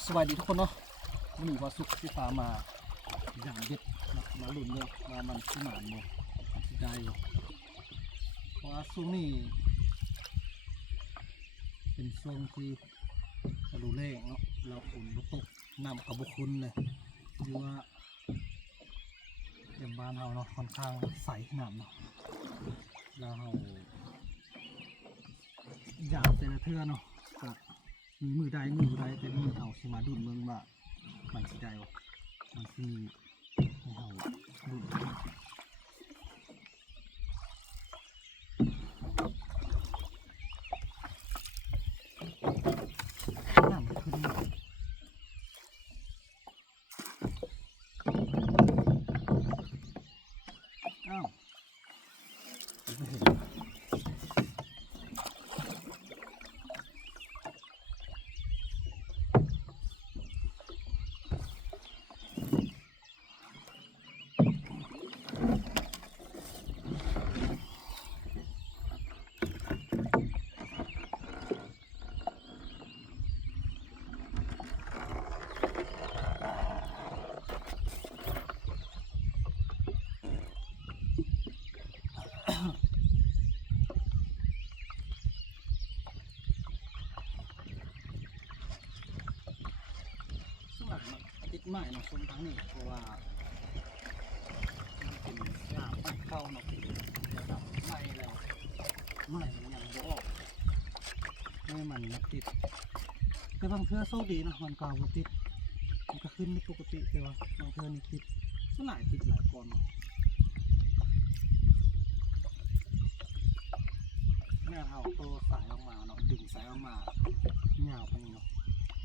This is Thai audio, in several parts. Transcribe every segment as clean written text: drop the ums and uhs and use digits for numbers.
สวัสดีทุกคนเนาะวันนี้วันศุกร์ที่ฟ้ามาอย่างเด็ดนะมาหลุนเลยมามันที่หมานเนี่ยที่ได้อยู่เพราะว่าช่วงนี้เป็นช่วงที่ฤดูแล้งเนาะเราฝนตกน้ำกับบุคุณเลยหรือว่าเต็มบ้านเราเนาะค่อนข้างใสน้ำเนาะแล้วเราอยากแต่ละเทื่อเนาะก็มีมือใดแต่มือเอาสิมาดุนเมืองว่ามันสิได้บ่มันสิให้เราดุนน้ำมันขึ้นอ้าวไม่เห็นติดไม้เนาะคนทั้งนี้เพราะว่ามันเป็นหน้าบ้านเก่าเนาะระดับไม้แล้วไม้มันยังบ่ออกไม่มันติดแต่บางเทื่อโชคดีนะมันก็บ่ติดมันก็ขึ้นในปกติแต่ว่าบางเทื่อนี่ติดส่วนหลายติดหลายก่อนเนาะแม่เอาโตสายออกมาเนาะดึงสายออกมาเหงาไปนี่เนาะ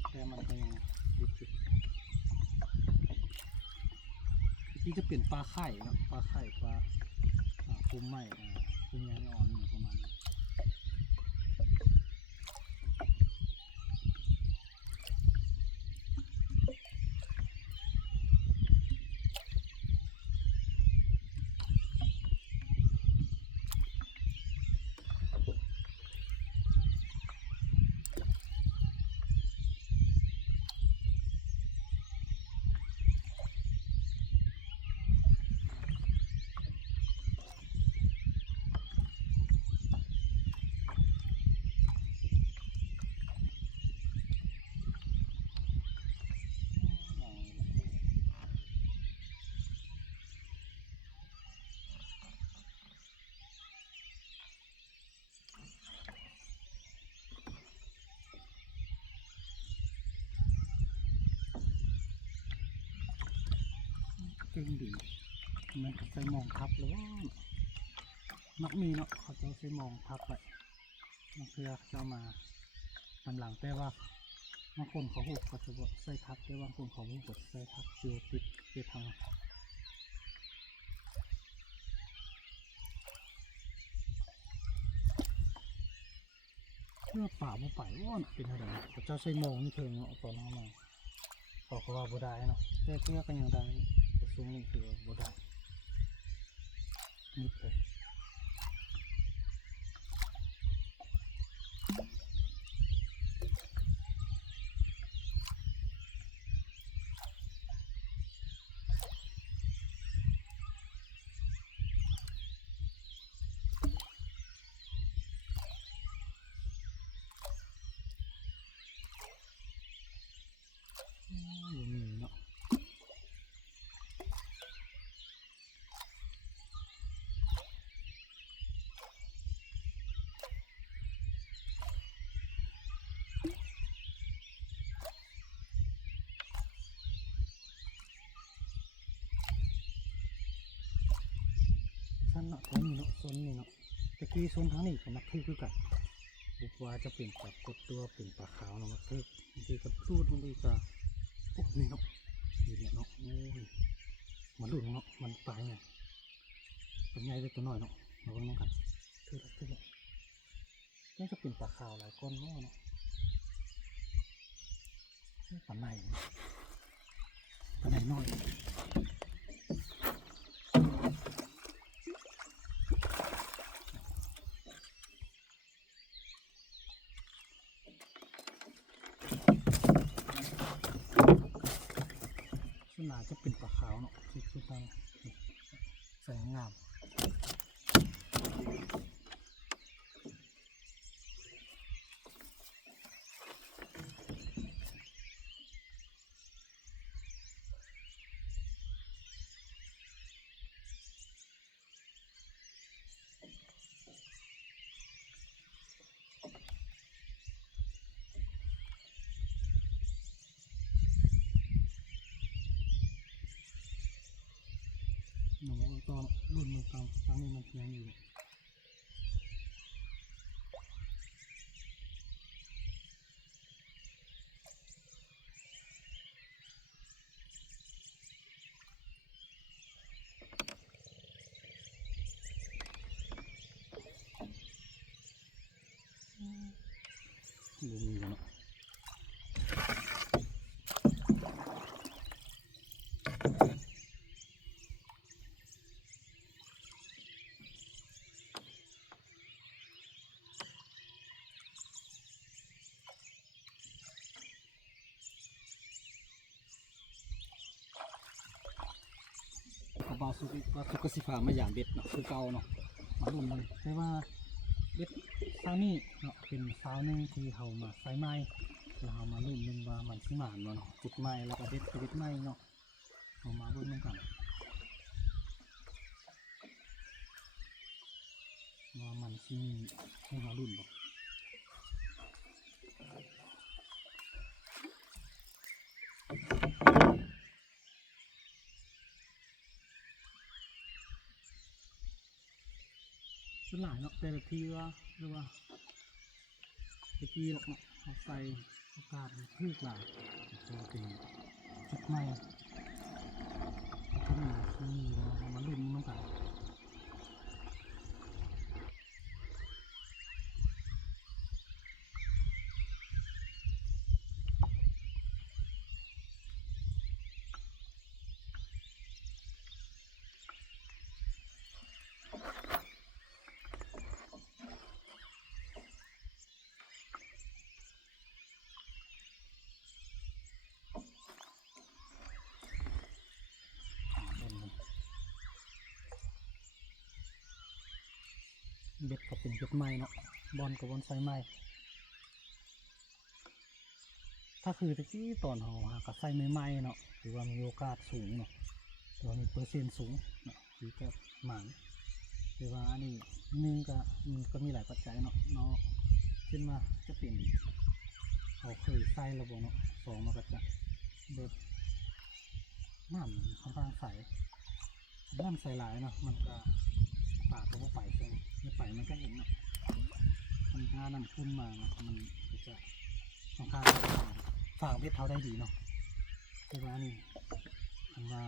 แต่มันก็ยังติดที่จะเปลี่ยนปลาไข่เนาะปลาไข่ปลาคุ้มใหม่คุ้มยานอนประมาณนี้เก่งดีมันใส่มองทับหรือว่ามักมีเนาะเขาจะใส่มองทับไปเพื่อจะมาตำหลังแต่ว่าบางคนเขาหูเขาจะบอกใส่ทับแต่บางคนเขาหูกดใส่ทับเจียวติดเจียวทางเพื่อป่าบ่ไปว่าเป็นอะไรเขาจะใส่มองนี่เถิงเนาะตอนนั้นมาเขาว่าบ่ได้เนาะแต่เพื่อกันยังได้สูงนี่คือบ่ได้นิดเลยเนาะสั้นเนาะตัวนี้เนาะโซนนี้เนาะตะกี้โซนทั้งนี้ก็มักคือกันบุกว่าจะเป็นปลากดตัวเป็นปลาขาวเนาะมักคือบางทีก็พูดบางทีก็โอ้นี่เนาะนี่เนี่ยเนาะโอ้ยมันดุเนาะมันตายไงตัวใหญ่เลยตัวน้อยเนาะมาลองกันคือนี่จะเป็นปลาขาวหลายก้อนเนาะปลาไหนน้อย น่าจะเป็นปลาขาวเนาะที่คือตั้งใส่งามหนูตอนรุ่นมือตามครั้งนี้มันยังอยู่เนาะบาสุกกสิพามาอย่างเบ็ดเนาะคือเก่าเนาะมาลุ่นเลยแต่ว่าเบ็ดซานี่เนาะเป็นสาวหนึ่งที่เขามาใส่ไม้แล้วเขามาลุ่นนึงว่ามันสิหมานเนาะจุดไม้แล้วก็เบ็ดไม้เนาะเขามาลุ่นนึงกันว่ามันสิให้เขาลุ่นบ่ส่วนหลายเนาะแต่ละทีว่าหรือว่าตะกี้หรอกเนาะเขาใส่โอกาสพืชหลายเป็นจุดไม้ก็มีว่าเขามาลุ่นนึงกันเบ็ดก็เป็นเบ็ดไม้เนาะบอลกับบอลไซไม้ถ้าคือตะกี้ตอนเขาหากับไซไม้เนาะถือว่ามีโอกาสสูงเนาะถือว่ามีเปอร์เซ็นต์สูงเนาะที่จะหมานแต่ว่าอันนี้นึงก็มีหลายปัจจัยเนาะเช่นว่าจะเป็นเขาเคยใส่ระบบเนาะสองมาก็จะเบ็ดน้ำค่อนข้างใสน้ำใสหลายเนาะมันก็ปากก็ไปใช่ไหมไม่ไปมันก็เห็นเนาะมันถ้าน้ำขึ้นมานะมันก็จะค่อนข้างฝากเบ็ดเท้าได้ดีเนาะแต่ว่านี่มันว่า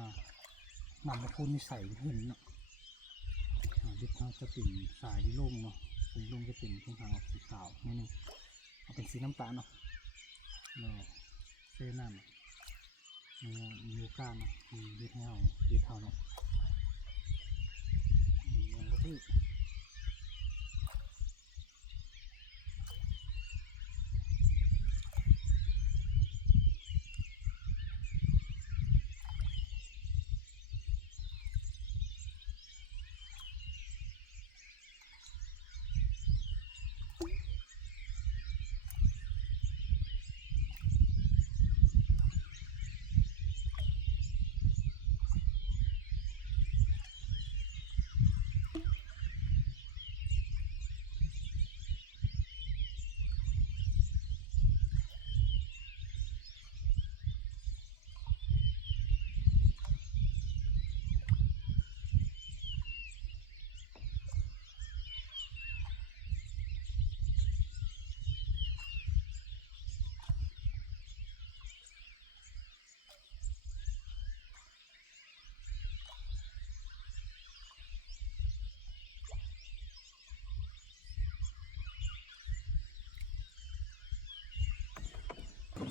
น้ำมันพุ่นนี่ใสหินเนาะเบ็ดเท้าจะเป็นสายที่ลงเนาะสีลงจะเป็นค่อนข้างออกสีขาวนิดนึงเอาเป็นสีน้ำตาลเนาะแล้วเส้นน้ำมีโอกาสเนาะมีเบ็ดเท้าเนาะอย่างก็ที่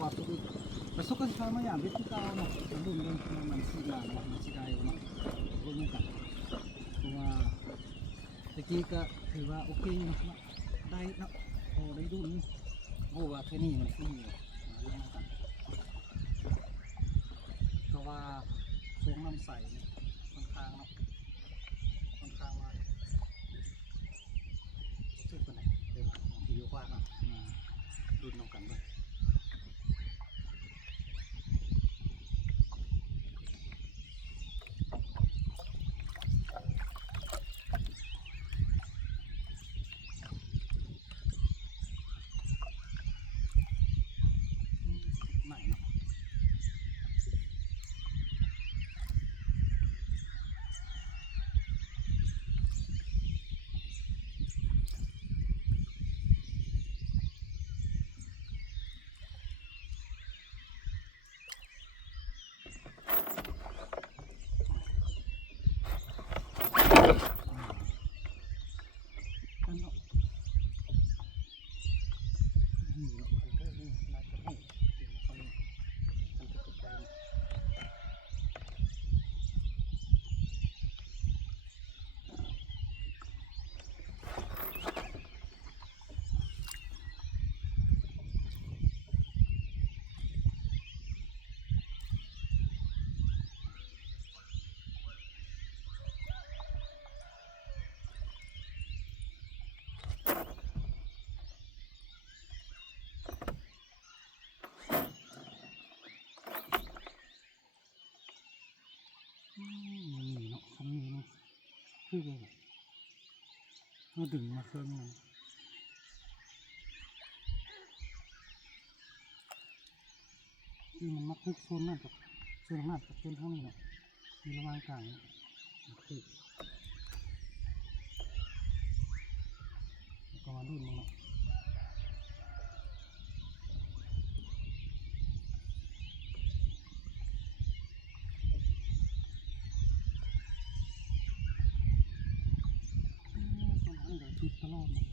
ว่าสุกไปสุกกันทำมาอย่างเบ็ดที่เก่าเนาะรุ่นมันสีหลานมันสีได้เนาะรุ่นนี้กันเพราะว่าตะกี้ก็ถือว่าโอเคเนาะได้เนาะพอได้รุ่นโอ้ว่าแค่นี้มันฟรีเนาะรุ่นนี้กันเพราะว่า สูงน้ำใสเนี่ยค่อนข้างเนาะค่อนข้างว่ารู้สึกเป็นไงเดี๋ยวของที่อยู่กว่าเนาะมาดูดน้องกันด้วยไหนเนาะนั่นเนาะนี่เนาะนี่น่าจะให้ถึงคนกันทุกใจนี่เนาะคำนี้เนาะคือแบบเราดึงมาเครื่องนึงที่มันมักทึกโซนนั่นกับโซนนั่นกับโซนข้างนี้เนาะมีระหว่างกลางคือก็มาดูมันเนาะโซนนั้นเดี๋ยวติดตลอดเนาะ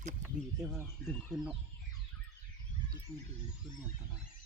เก็บดีแต่ว่าดึงขึ้นเนาะดึงขึ้นอย่างตลาด